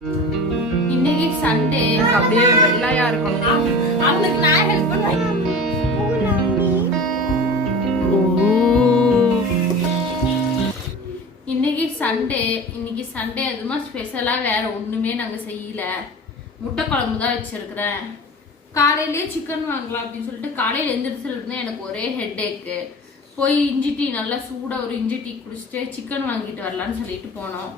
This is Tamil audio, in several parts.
இன்னைக்கு சண்டே அப்படியே வெள்ளையா இருக்கணும். அவனுக்கு நான் ஹெல்ப் பண்ணுவேன். இன்னைக்கு சண்டே அதுமா ஸ்பெஷலா வேற ஒண்ணுமே நாங்க செய்யல. முட்டை குழம்பு தான் வச்சிருக்கிறேன். காலையிலேயே சிக்கன் வாங்கலாம் அப்படின்னு சொல்லிட்டு காலையில எந்திரிச்சிட்டு இருந்தேன். எனக்கு ஒரே ஹெட் ஏக்கு. போய் இஞ்சி டீ நல்லா சூடா ஒரு இஞ்சி டீ குடிச்சிட்டு சிக்கன் வாங்கிட்டு வரலான்னு சொல்லிட்டு போனோம்.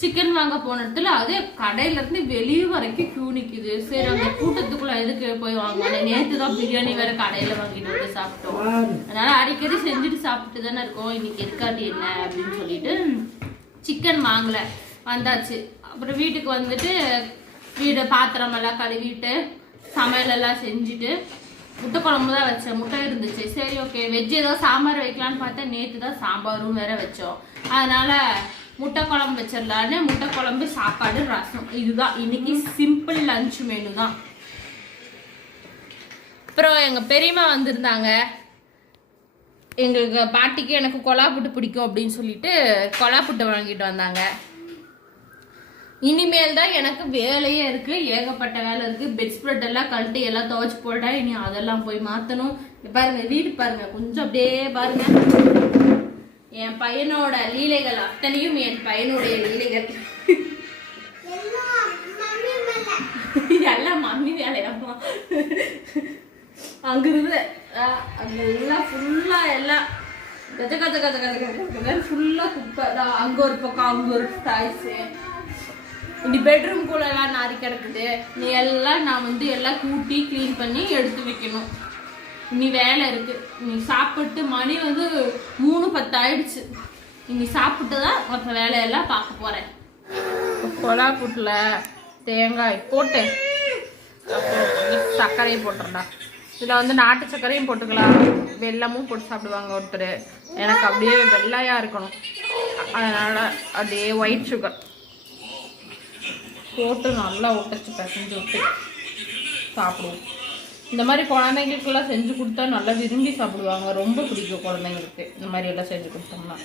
சிக்கன் வாங்க போன இடத்துல அதே கடையில இருந்து வெளியே வரைக்கும் கியூ நிக்குது. சரி அந்த கூட்டத்துக்குள்ள எதுக்கு போய் வாங்குவோம். நேற்றுதான் பிரியாணி வேற கடையில வாங்கிட்டு வந்து சாப்பிட்டோம். அதனால அடிக்கடி செஞ்சுட்டு சாப்பிட்டு தானே இருக்கோம். இன்னைக்கு எதுக்காட்டி என்ன அப்படின்னு சொல்லிட்டு சிக்கன் வாங்கல. வந்தாச்சு. அப்புறம் வீட்டுக்கு வந்துட்டு வீடு பாத்திரம் எல்லாம் கழுவிட்டு சமையல் எல்லாம் செஞ்சுட்டு முட்டை குழம்பு தான் வச்சேன். முட்டை இருந்துச்சு. சரி ஓகே வெஜ் ஏதோ சாம்பார் வைக்கலான்னு பார்த்தா நேற்று தான் சாம்பாரும் வேற வச்சோம். அதனால முட்டை குழம்பு வச்சிடலான்னு முட்டை குழம்பு சாப்பாடு ரசம் இதுதான் இன்னைக்கு சிம்பிள் லஞ்ச் மெனு தான். அப்புறம் எங்க பெரியம்மா வந்திருந்தாங்க. எங்களுக்கு பாட்டிக்கு எனக்கு கொலாப்புட்டு பிடிக்கும் அப்படின்னு சொல்லிட்டு கொலாப்புட்டு வாங்கிட்டு வந்தாங்க. இனிமேல் தான் எனக்கு வேலையே இருக்கு. ஏகப்பட்ட வேலை இருக்கு. பெட் ஸ்ப்ரெட் எல்லாம் கழட்டி எல்லாம் துவைச்சு போட்டா இனி அதெல்லாம் போய் மாத்தணும். பாருங்க வீடு பாருங்க கொஞ்சம் அப்படியே பாருங்க. என் பையனோட லீலைகள் அத்தனையும் என் பையனுடைய லீலைகள். எல்லாம் மம்மி வேலையாமா. அங்கிருந்து அங்க எல்லாம் ஃபுல்லா எல்லாம் கஜ கஜ கஜ கஜ கஜ ஃபுல்லா குப்பை தான். அங்க ஒரு பக்கம் அங்க ஒரு டாய்ஸ். இனி பெட்ரூம் கூட எல்லாம் நாரி கிடக்குது. நீ எல்லாம் நான் வந்து எல்லாம் கூட்டி கிளீன் பண்ணி எடுத்து வைக்கணும். இனி வேலை இருக்கு. நீ சாப்பிட்டு மணி வந்து 3:10 ஆயிடுச்சு. இனி சாப்பிட்டு தான் மற்ற வேலையெல்லாம் பார்க்க போறேன். கொலா புட்டில் தேங்காய் போட்டு அப்புறம் சர்க்கரையும் போட்டுடலாம். இதில் வந்து நாட்டு சர்க்கரையும் போட்டுக்கலாம். வெல்லமும் போட்டு சாப்பிடுவாங்க ஒருத்தர். எனக்கு அப்படியே வெள்ளையா இருக்கணும். அதனால அப்படியே ஒயிட் சுகர் போட்டு நல்லா உடைச்சு பிசைஞ்சு விட்டு சாப்பிடுவோம். இந்த மாதிரி குழந்தைங்களுக்கெல்லாம் செஞ்சு கொடுத்தா நல்லா விரும்பி சாப்பிடுவாங்க. ரொம்ப பிடிக்கும் குழந்தைங்களுக்கு இந்த மாதிரி எல்லாம் செஞ்சு கொடுத்தோம்னா.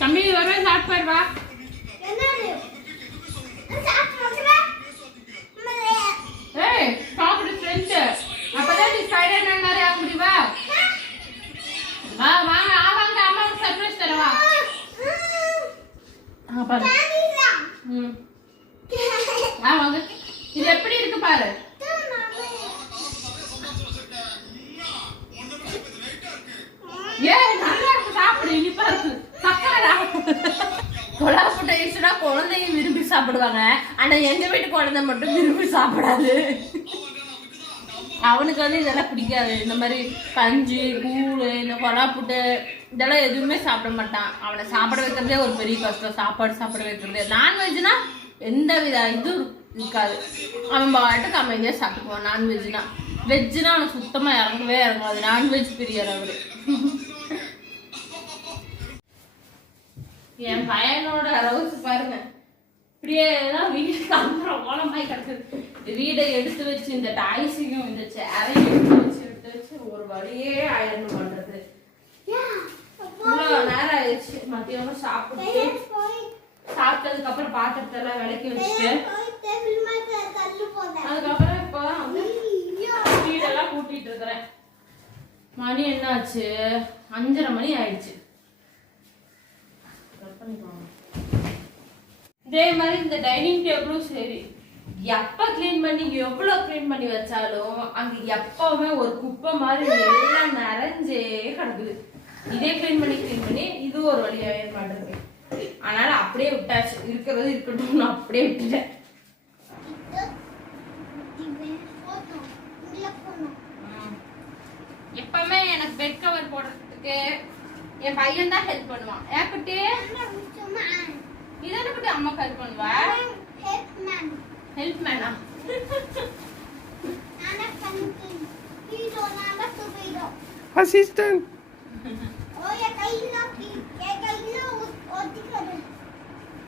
தம்பி வரவே சாப்பிட்டு வா. ஏய் சாப்பிடு ஃப்ரெண்ட்ஸ். அப்பதான் நீ சைலண்டா மாதிரி ஆக முடியுமா? வா வாங்க ஆவாங்க. அம்மாவுக்கு சர்ப்ரைஸ் தரவா. பாரு. வாங்க. இது எப்படி இருக்கு பாரு. ஏ நல்லா இருக்கு. சாப்பிடு இனிப்பா இருக்கு. சக்கரை கொலாப்புட்டை ஈஸ்டா குழந்தைங்க விரும்பி சாப்பிடுவாங்க. ஆனா எங்க வீட்டு குழந்தை மட்டும் விரும்பி சாப்பிடாது. அவனுக்கு வந்து இதெல்லாம் பிடிக்காது. இந்த மாதிரி கஞ்சி கூழ் இந்த கொலாப்புட்டு இதெல்லாம் எதுவுமே சாப்பிட மாட்டான். அவனை சாப்பிட வைக்கிறதே ஒரு பெரிய கஷ்டம். சாப்பாடு சாப்பிட வைக்கிறதே. நான்வெஜ்னா எந்த வித இதுவும் இருக்காது. அவன் பாட்டுக்கு அமைதியாக சாப்பிட்டுக்குவான். நான்வெஜ்னா. வெஜ்னா அவனுக்கு சுத்தமாக இறங்கவே இறங்காது. நான்வெஜ் பிரியர் அவரு. என் பையனோட ரவுஸ் பாருங்க. இப்படியே தான் வீட்டுக்கு அப்புறம் கோலமாய் கிடக்குது. வீடை எடுத்து வச்சு இந்த டாய்ஸையும் இந்த சேரையும் எடுத்து வச்சு ஒரு வழியே ஆயிரம் பண்றது. இவ்வளோ நேரம் ஆயிடுச்சு. மத்தியானம் சாப்பிட்டதுக்கு அப்புறம் பாத்திரத்தெல்லாம் விளக்கி வச்சுட்டு அதுக்கப்புறம் இப்போதான் வந்து வீடெல்லாம் கூட்டிட்டு இருக்கிறேன். மணி என்ன ஆச்சு? 5:30 மணி ஆயிடுச்சு. இதே மாதிரி இந்த டைனிங் டேபிளும் சரி எப்ப கிளீன் பண்ணி எவ்வளவு கிளீன் பண்ணி வச்சாலும் அங்க எப்பவுமே ஒரு குப்பை மாதிரி எல்லாம் நிறைஞ்சே கிடக்குது. இதே கிளீன் பண்ணி இது ஒரு வழியாவே மாட்டேங்குது. அதனால அப்படியே விட்டாச்சு. இருக்கிறது இருக்கட்டும் அப்படியே விட்டுட்டேன். எப்பவுமே எனக்கு பெட் கவர் போடுறதுக்கு என் பையன் தான் ஹெல்ப் பண்ணுவான். ஏற்கட்டு இதெல்லாம் பத்தி அம்மா ஹெல்ப் பண்ணுவா. ஹெல்ப் மேனா? அசிஸ்டன்ட்.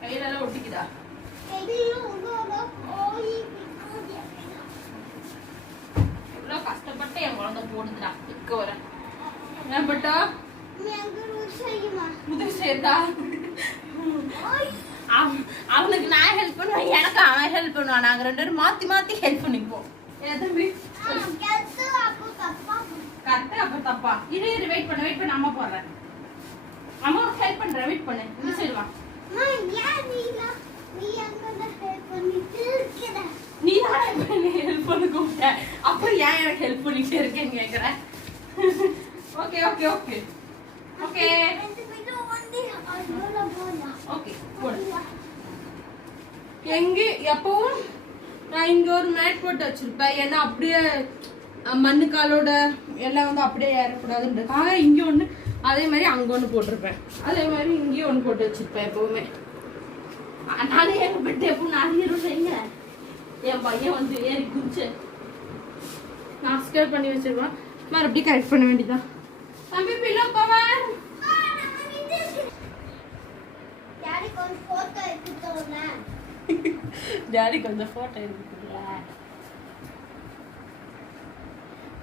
கையில ஒட்டிக்குதா? இவ்வளோ கஷ்டப்பட்டு என் குழந்தை போடுதுடா. இக்க வர ஏன் பட்டா சரிதா? அவனுக்கு நான் ஹெல்ப் பண்ணுவேன், எனக்கு அவன் ஹெல்ப் பண்ணுவான். நாங்க 2 பேரும் மாத்தி மாத்தி ஹெல்ப் பண்ணிப்போம். கரெக்டா அப்ப தப்பா? இரு வெயிட் பண்ண அம்மா போடுறேன். அம்மா ஹெல்ப் பண்றேன், வெயிட் பண்ணு. இந்த சைடு வா. நீ தான் ஹெல்ப் பண்ண கூப்பிட்ட, அப்புறம் ஏன் எனக்கு ஹெல்ப் பண்ணிட்டே இருக்கேன்னு கேக்குறேன். Okay okay okay okay okay. எங்க எப்பவும் நான் இங்க ஒரு மேட் போட்டு வச்சிருப்பேன், ஏன்னா அப்படியே மண்ணு காலோட எல்லாம் வந்து அப்படியே ஏறக்கூடாதுன்றதுக்காக இங்க ஒண்ணு, அதே மாதிரி அங்க ஒண்ணு போட்டிருப்பேன், அதே மாதிரி இங்கேயும் ஒண்ணு போட்டு வச்சிருப்பேன் எப்பவுமே. நானே எங்க பெட்டு எப்பவும் நான் செய்யுங்க, என் பையன் வந்து ஏறி குதிச்சு நான் ஸ்கேர் பண்ணி வச்சிருவேன். மறுபடியும் கரெக்ட் பண்ண வேண்டியதான். தம்பி பிள்ளை பவர் டாடி கொஞ்சம் போட்டோ எடுத்துக்கல.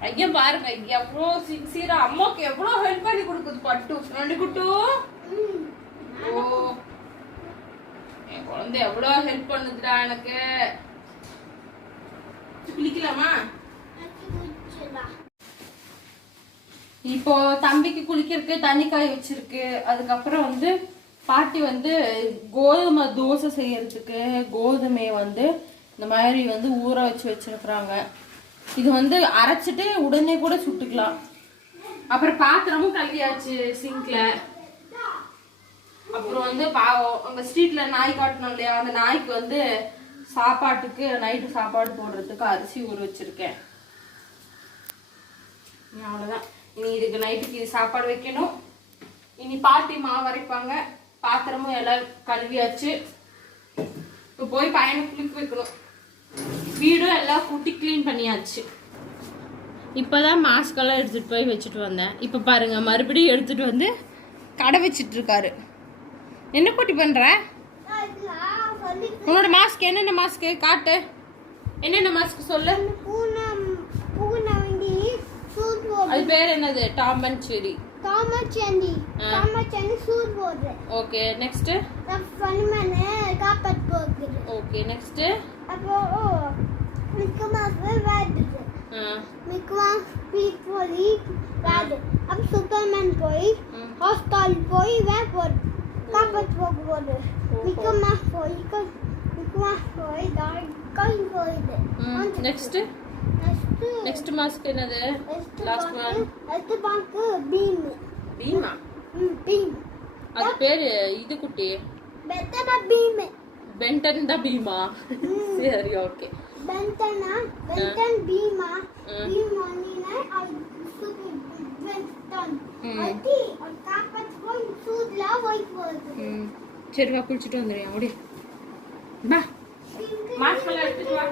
ஐயா பாருங்க எவ்வளோ சின்சியரா அம்மாக்கு எவ்வளோ ஹெல்ப் பண்ணி கொடுக்குது பட்டு. ரெண்டு குட்டு ஓ என் குழந்தை எவ்வளோ ஹெல்ப் பண்ணுதுடா எனக்கு. குளிக்கலாமா? இப்போ தம்பிக்கு குளிக்கிறதுக்கு தண்ணி காய வச்சிருக்கு. அதுக்கப்புறம் வந்து பாட்டி வந்து கோதுமை தோசை செய்யறதுக்கு கோதுமையை வந்து இந்த மாதிரி வந்து ஊற வச்சிருக்கிறாங்க. இது வந்து அரைச்சிட்டு உடனே கூட சுட்டுக்கலாம். அப்புறம் பாத்திரமும் கழுவியாச்சு சிங்க்ல. அப்புறம் வந்து பாவம் அங்க ஸ்ட்ரீட்ல நாய் காட்டணும் இல்லையா, அந்த நாய்க்கு வந்து சாப்பாட்டுக்கு நைட்டு சாப்பாடு போடுறதுக்கு அரிசி ஊற வச்சிருக்கேன். அவ்வளவுதான். இனி இதுக்கு நைட்டுக்கு இது சாப்பாடு வைக்கணும். இனி பாட்டி மாவு அரைப்பாங்க. பாத்திரமும் எல்லாம் கழுவியாச்சு. இப்போ போய் பையனை குளிக்க வைக்கணும். வீடும் எல்லாம் கூட்டி கிளீன் பண்ணியாச்சு. இப்போதான் மாஸ்க் எல்லாம் எடுத்துட்டு போய் வச்சுட்டு வந்தேன். இப்போ பாருங்க மறுபடியும் எடுத்துட்டு வந்து கடை வச்சிட்டு இருக்காரு. என்ன கூட்டி பண்ற? உன்னோட மாஸ்க் என்னென்ன மாஸ்க் காட்டு, என்னென்ன மாஸ்க் சொல்லு. அது பேர் என்னது? Tom and Jerry. Okay next okay next Superman போய் ஹாஸ்டல் போய் காப்பட் போகுது. நெக்ஸ்ட் நெக்ஸ்ட் மாஸ்க் என்னது? Last one. அடுத்து பாக்கு பீம். பீமா? பீம். அது பேரு இது குட்டி. பெட்டனா பீம். பென்டன் தான் பீமா? சரி ஓகே. பென்டனா பென்டன் பீமா. பீம் ஒன்னினா சூப்பர் பென்டன். அடி காப்பட் போய் சூட்ல வைட் போகுது. சரி வா குளிச்சிட்டு வந்துறேன். ஓடி பா. மாஸ்க் எல்லாம் எடுத்துட்டு வா.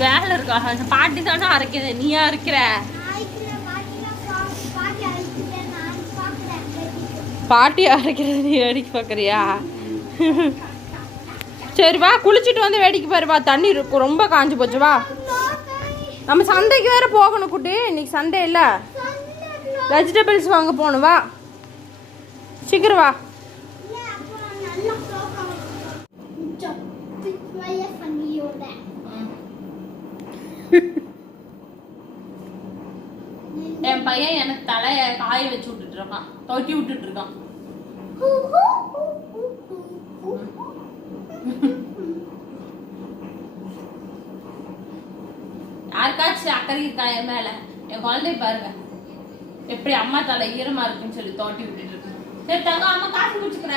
வேலை இருக்கா? பாட்டி தானே அரைக்கிற, நீயா அரைக்கிற? பாட்டி அரைக்கிறது நீ வேடிக்கை பாக்குறியா? சரி வா குளிச்சுட்டு வந்து வேடிக்கை பாரு. வா தண்ணி இருக்கும், ரொம்ப காஞ்சு போச்சு. வா நம்ம சந்தைக்கு வேற போகணும் குட்டி. இன்னைக்கு சண்டே இல்ல, வெஜிடபிள்ஸ் வாங்க போகணும். வா சீக்கிரம் வா. என் பையன் எனக்கு தலைய காய வச்சு விட்டுட்டு இருக்கான், தொட்டி விட்டுட்டு இருக்கான். யாருக்காச்சும் அக்கறை இருக்கா என் மேல? என் குழந்தை பாருங்க எப்படி அம்மா தலை ஈரமா இருக்குன்னு சொல்லி தோட்டி விட்டுட்டு இருக்கு. சரி தங்க அம்மா காஃபி குடிச்சுக்கிற.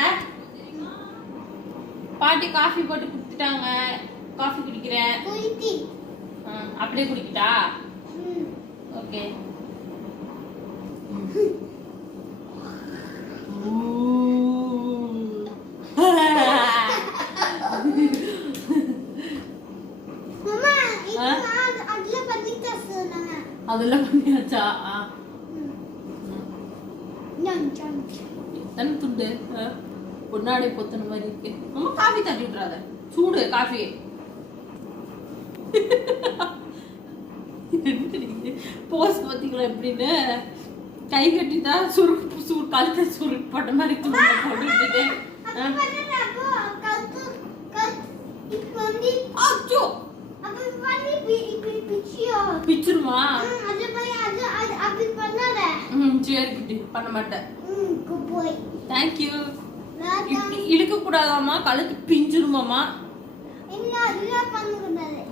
பாட்டி காஃபி போட்டு குடுத்துட்டாங்க, காஃபி குடிக்கிறேன். அப்படியே குடிக்கிட்டா? ஓகே. அதெல்லாம் பண்ணியாச்சா? எத்தனை துண்டு பொன்னாடை பொத்தன மாதிரி இருக்கு. அம்மா காஃபி தட்டி விட்டுறாத, சூடு காஃபி. போஸ் பார்த்தீங்களா எப்படின்னு கை கட்டிட்டா சுருக்கு கழுத்தை சுருக்கு போட்ட மாதிரி போட்டுட்டு பிச்சிருமா? சரி குட்டி, பண்ண மாட்டேன். தேங்க்யூ. இப்படி இழுக்க கூடாதாமா, கழுத்து பிஞ்சிருமாமா?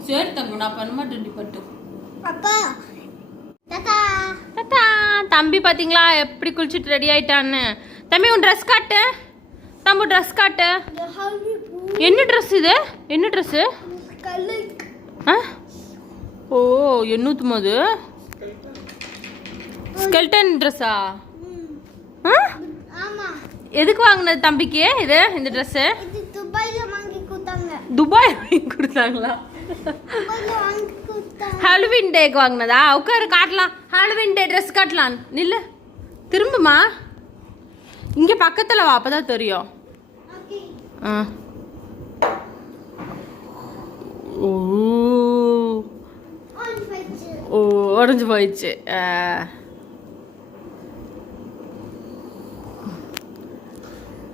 சரி தங்க, நான் பண்ண மாட்டேன். பட்டு தம்பி பாத்தீங்களா எப்படி குளிச்சுட்டு ரெடி ஆயிட்டான்னு? தம்பி உன் ட்ரெஸ் காட்டு. தம்பி ட்ரெஸ் காட்டு. என்ன ட்ரெஸ் இது? என்ன ட்ரெஸ்? ஓ, என்னூத்துமா அது? ஸ்கெல்டன் ட்ரெஸ்ஸா? எதுக்கு வாங்கினது தம்பிக்கு இது? இந்த ட்ரெஸ் துபாய் வாங்கி கொடுத்தாங்களா? ஹாலோவின் டேக்கு வாங்கினதா? உட்காரு காட்டலாம். ஹாலோவின் டே ட்ரெஸ் காட்டலாம். நில்லு, திரும்புமா. இங்க பக்கத்துல வா, அப்பதான் தெரியும். ஓ ஓ, உடஞ்சு போயிடுச்சு.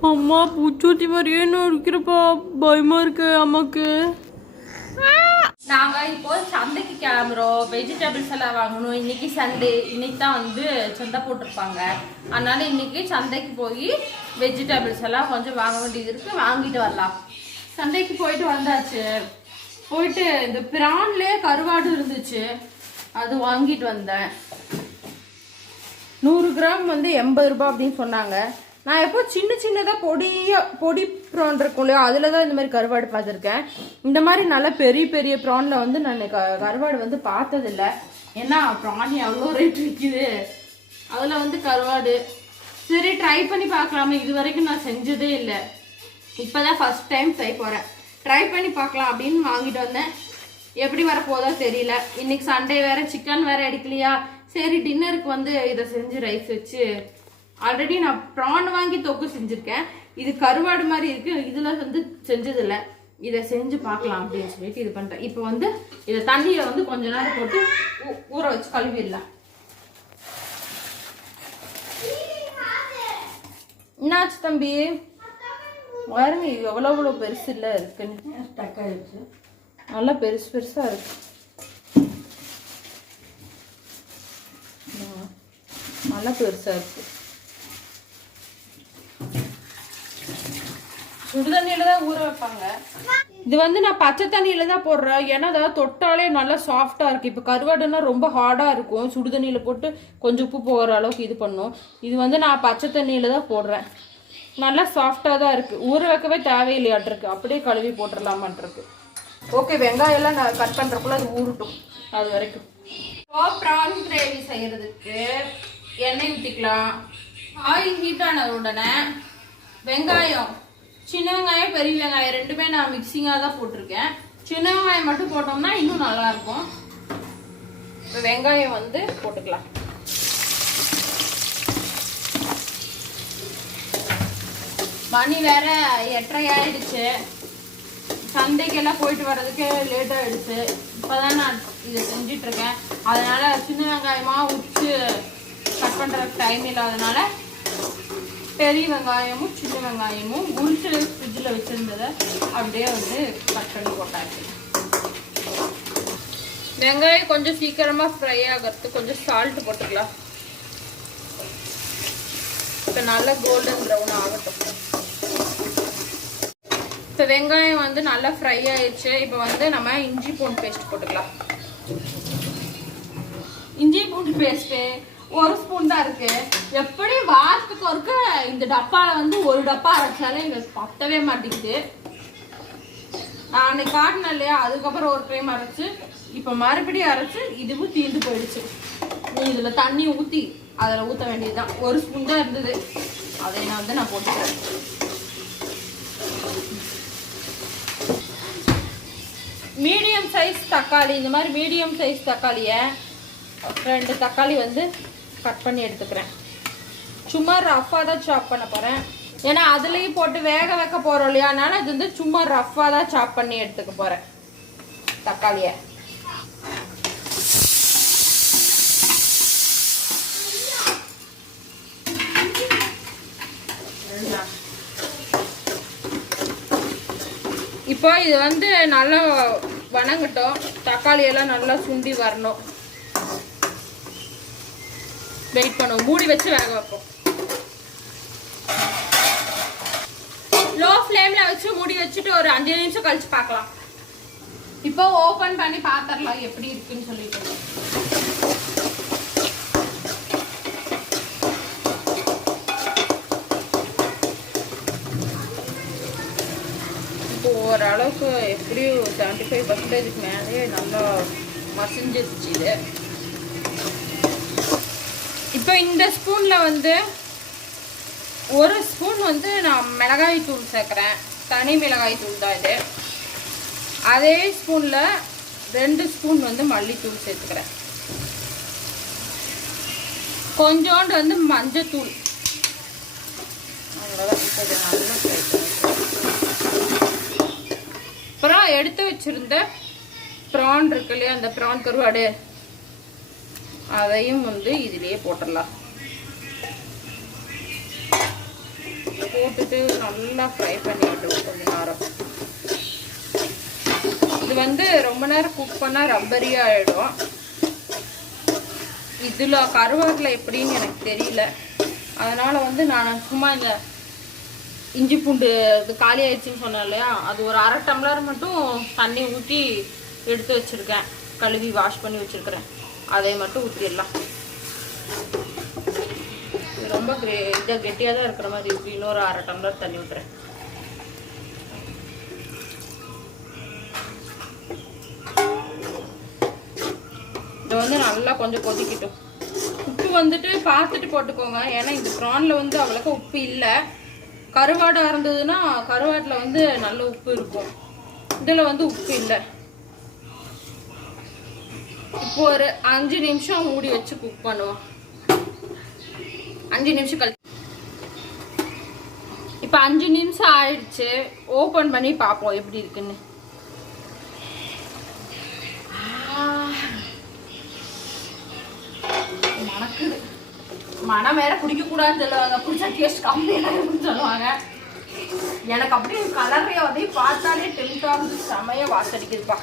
அம்மா பூச்சூத்தி மாதிரியே இருக்கிறப்பா, பயமா இருக்கு அம்மாக்கு. நாங்க இப்போ சந்தைக்கு கிளம்புறோம். வெஜிடபிள்ஸ் எல்லாம் வாங்கணும். இன்னைக்கு சண்டே, இன்னைக்கு தான் வந்து சந்தை போட்டிருப்பாங்க. அதனால இன்னைக்கு சந்தைக்கு போய் வெஜிடபிள்ஸ் எல்லாம் கொஞ்சம் வாங்க வேண்டியது இருக்கு, வாங்கிட்டு வரலாம். சந்தைக்கு போயிட்டு வந்தாச்சு. போயிட்டு இந்த பிரான்லேயே கருவாடு இருந்துச்சு, அது வாங்கிட்டு வந்தேன். 100 கிராம் வந்து 80 ரூபாய் அப்படின்னு சொன்னாங்க. நான் எப்போ சின்ன சின்னதாக பொடி ப்ரான் இருக்கும் இல்லையா, அதில் தான் இந்த மாதிரி கருவாடு பார்த்துருக்கேன். இந்த மாதிரி நல்லா பெரிய பெரிய ப்ரானில் வந்து நான் கருவாடு வந்து பார்த்ததில்ல. ஏன்னா ப்ரான் எவ்வளோ ரேட் விற்கிது, அதில் வந்து கருவாடு. சரி ட்ரை பண்ணி பார்க்கலாமா, இது வரைக்கும் நான் செஞ்சதே இல்லை. இப்போ தான் ஃபஸ்ட் டைம் செய்ய போகிறேன். ட்ரை பண்ணி பார்க்கலாம் அப்படின்னு வாங்கிட்டு வந்தேன். எப்படி வரப்போதோ தெரியல. இன்னைக்கு சண்டே வேற, சிக்கன் வேற எடுக்கலையா. சரி டின்னருக்கு வந்து இதை செஞ்சு ரைஸ் வச்சு, ஆல்ரெடி நான் ப்ரான் வாங்கி தொக்கு செஞ்சுருக்கேன். இது கருவாடு மாதிரி இருக்கு, இதுல வந்து செஞ்சதில்லை. இதை செஞ்சு பார்க்கலாம் அப்படின்னு சொல்லிட்டு இது பண்ணிட்டேன். இப்போ வந்து இதை தண்ணியில வந்து கொஞ்ச நேரம் போட்டு ஊற வச்சு கழுவிடலாம். என்னாச்சு தம்பி? பாருங்க எவ்வளோ பெருசு இல்லை இருக்குன்னு. தக்காளிச்சு நல்லா பெருசு பெருசா இருக்கு. நல்லா பெருசா இருக்கு. சுடுதண்ணியில தான் ஊற வைப்பாங்க. இது வந்து நான் பச்சை தண்ணியில தான் போடுறேன். ஏன்னா அதாவது தொட்டாலே நல்லா சாஃப்டா இருக்கு. இப்போ கருவாடுன்னா ரொம்ப ஹார்டா இருக்கும். சுடுதண்ணியில போட்டு கொஞ்சம் உப்பு போகிற அளவுக்கு இது பண்ணும். இது வந்து நான் பச்சை தண்ணியில தான் போடுறேன். நல்லா சாஃப்டா தான் இருக்கு. ஊற வைக்கவே தேவையில்லையாட்டிருக்கு, அப்படியே கழுவி போட்டுடலாமான்ருக்கு. ஓகே, வெங்காயம் எல்லாம் நான் கட் பண்றதுக்குள்ள அது ஊறட்டும். அது வரைக்கும் ப்ரான் கிரேவி செய்யறதுக்கு எண்ணெய் ஊற்றிக்கலாம். ஆயில் ஹீட் ஆன உடனே வெங்காயம், சின்ன வெங்காயம் பெரிய வெங்காயம் ரெண்டுமே நான் மிக்சிங்காக தான் போட்டிருக்கேன். சின்ன வெங்காயம் மட்டும் போட்டோம்னா இன்னும் நல்லா இருக்கும். இப்போ வெங்காயம் வந்து போட்டுக்கலாம். மணி வேற 8:30 ஆயிடுச்சு. சந்தைக்கெல்லாம் போயிட்டு வர்றதுக்கு லேட் ஆயிடுச்சு. இப்போதான் நான் இதை செஞ்சிட்டு இருக்கேன். அதனால சின்ன வெங்காயமா உரிச்சு கட் பண்றதுக்கு டைம் இல்லாதனால பெரிய வெங்காயமும் சின்ன வெங்காயமும் உரிச்சு ஃப்ரிட்ஜில் வச்சிருந்ததை அப்படியே வந்து கட் பண்ணி போட்டாச்சு. வெங்காயம் கொஞ்சம் சீக்கிரமா ஃப்ரை ஆகிறதுக்கு கொஞ்சம் சால்ட் போட்டுக்கலாம். இப்போ நல்லா கோல்டன் ப்ரௌன் ஆகட்டும். இப்போ வெங்காயம் வந்து நல்லா ஃப்ரை ஆயிடுச்சு. இப்போ வந்து நம்ம இஞ்சி பூண்டு பேஸ்ட் போட்டுக்கலாம். இஞ்சி பூண்டு பேஸ்ட்டு 1 ஸ்பூன் தான் இருக்கு. எப்படி வாரத்துக்கு ஒருக்க இந்த டப்பாவில் வந்து 1 டப்பா அரைச்சாலே எங்களுக்கு பத்தவே மாட்டேங்குது. நான் அன்னைக்கு காட்டினேன் இல்லையா, அதுக்கப்புறம் ஒரு டைம் அரைச்சு இப்போ மறுபடியும் அரைச்சு இதுவும் தீர்ந்து போயிடுச்சு. நீ இதில் தண்ணி ஊற்றி அதில் ஊற்ற வேண்டியதுதான். 1 ஸ்பூன் தான் இருந்தது, அதை நான் வந்து நான் போட்டுக்கிறேன். மீடியம் சைஸ் தக்காளி, இந்த மாதிரி மீடியம் சைஸ் தக்காளியை 2 தக்காளி வந்து கட் பண்ணி எடுத்துக்கிறேன். சும்மா ரஃப்பாக தான் சாப் பண்ண போகிறேன். ஏன்னா அதுலேயும் போட்டு வேக வைக்க போகிறோம் இல்லையா, அதனால இது வந்து சும்மா ரஃப்பாக தான் சாப் பண்ணி எடுத்துக்க போகிறேன் தக்காளியை. இப்போ இது வந்து நல்லா வணங்கட்டும், தக்காளி எல்லாம் நல்லா சுண்டி வரணும். வெயிட் பண்ணுவோம், மூடி வச்சு வேக வைப்போம். லோ ஃப்ளேம்ல வச்சு மூடி வச்சுட்டு ஒரு 5 நிமிஷம் கழிச்சு பார்க்கலாம். இப்போ ஓபன் பண்ணி பாத்திரலாம் எப்படி இருக்குன்னு சொல்லிட்டு. இப்போ ஓரளவுக்கு எப்படியும் 75% மேலேயே நல்லா மசிஞ்சிருச்சு இது. இப்போ இந்த ஸ்பூன்ல வந்து 1 ஸ்பூன் வந்து நான் மிளகாய் தூள் சேர்க்குறேன். தனி மிளகாய் தூள் தான் இது. அதே ஸ்பூன்ல 2 ஸ்பூன் வந்து மல்லித்தூள் சேர்த்துக்கிறேன். கொஞ்சோண்டு வந்து மஞ்சத்தூள். அப்புறம் எடுத்து வச்சிருந்த ப்ரான் இருக்கு இல்லையா, அந்த ப்ரான் கருவாடு, அதையும் வந்து இதுலயே போட்டுடலாம். போட்டுட்டு நல்லா ஃப்ரை பண்ணி விட்டுருவோம் கொஞ்ச நேரம். இது வந்து ரொம்ப நேரம் குக் பண்ணால் ரப்பரியாக ஆகிடும். இதில் கருவேப்பிலை எப்படின்னு எனக்கு தெரியல, அதனால் வந்து நான் சும்மா இந்த இஞ்சி பூண்டு இது காலி ஆயிடுச்சுன்னு சொன்னேன் இல்லையா, அது ஒரு 1/2 டம்ளர் மட்டும் தண்ணி ஊற்றி எடுத்து வச்சுருக்கேன். கழுவி வாஷ் பண்ணி வச்சுருக்கிறேன். அதை மட்டும் ஊற்றிடலாம். ரொம்ப இதாக கெட்டியாக தான் இருக்கிற மாதிரி இருக்கு. இன்னொரு 1/2 டம்ளர் தண்ணி ஊற்றுறேன். இதை வந்து நல்லா கொஞ்சம் கொதிக்கட்டும். உப்பு வந்துட்டு பார்த்துட்டு போட்டுக்கோங்க, ஏன்னா இந்த ப்ரானில் வந்து அவ்வளோக்கா உப்பு இல்லை. கருவாடாக இருந்ததுன்னா கருவாட்டில் வந்து நல்ல உப்பு இருக்கும், இதில் வந்து உப்பு இல்லை. இப்போ ஒரு 5 நிமிஷம் மூடி வச்சு குக் பண்ணுவோம். 5 நிமிஷம் கழிச்சு இப்போ 5 நிமிஷம் ஆயிடுச்சு. ஓப்பன் பண்ணி பார்ப்போம் எப்படி இருக்குன்னு. மணக்குது. மனம் வேற குடிக்கக்கூடாதுன்னு சொல்லுவாங்க, குடிச்சா டேஸ்ட் கம்மியாக இருக்குன்னு சொல்லுவாங்க. எனக்கு அப்படியே கலரையோ அதையும் பார்த்தாலே டெம்டாக செமையாக வாசடிக்குதுப்பா.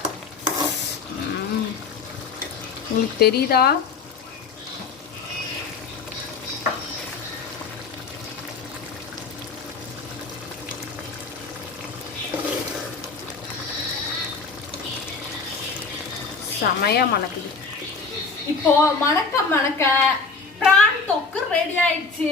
உங்களுக்கு தெரியுதா? செமையா மணக்குது. இப்போ மணக்க மணக்க பிரான் தொக்கு ரெடி ஆயிடுச்சு.